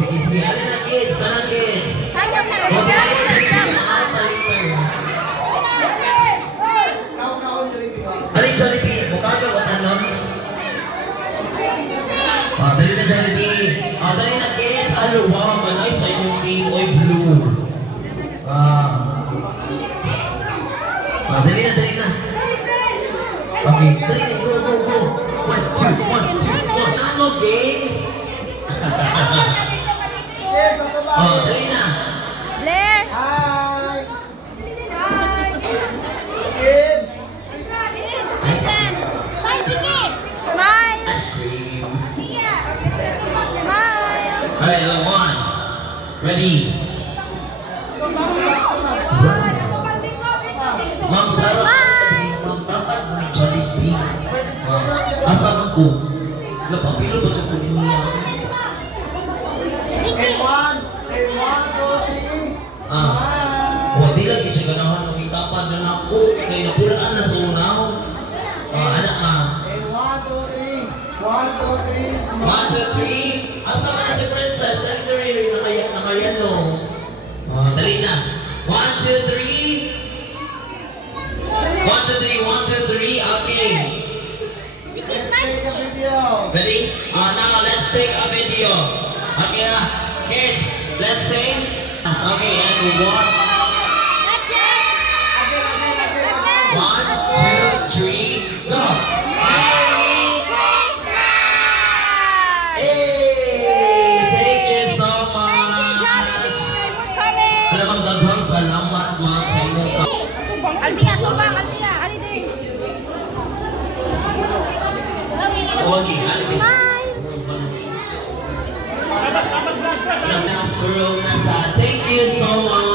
Sige, sige. Ano na kids? Tanang kids. Alin Jollibee? Mukha ka ba tanon? Dali na Jollibee. Dali na kids. Ano, wow, manay sa inyong team. Oy, blue. Dali na. Okay, dali na. Go, go, go. 1, 2, 1, 2, 1. Ano, games? Dali na. Blair! Hi! Kids! Smile! Cream. Smile! Alright, level 1. Ready? Ma'am Sarah, Ma'am Tapat, may Jollibee. Asa man ko? Lapapilo ba siya kung iniya? One, two, three. Wadi lagi siya ganahan ng itapan na ako. Kaya napulaan na sa unaw. Anak ma'am. One, two, three. One, two, three. 1, 2, 3. Asa man na si Princess? Dali nakayalo. Dali na. 1, 2, 3. 1, 2, 3. 1, 2, 3. Okay. Take a video. Ready? Now let's take a video. Okay, kids, let's sing. Okay, and 1, 2, 3, go. Hey, thank you so much. Alam ang daghang salamat ma'am sa inyong Altia, tubang, Altia! Ali din! Okay, Smile! Thank you so much.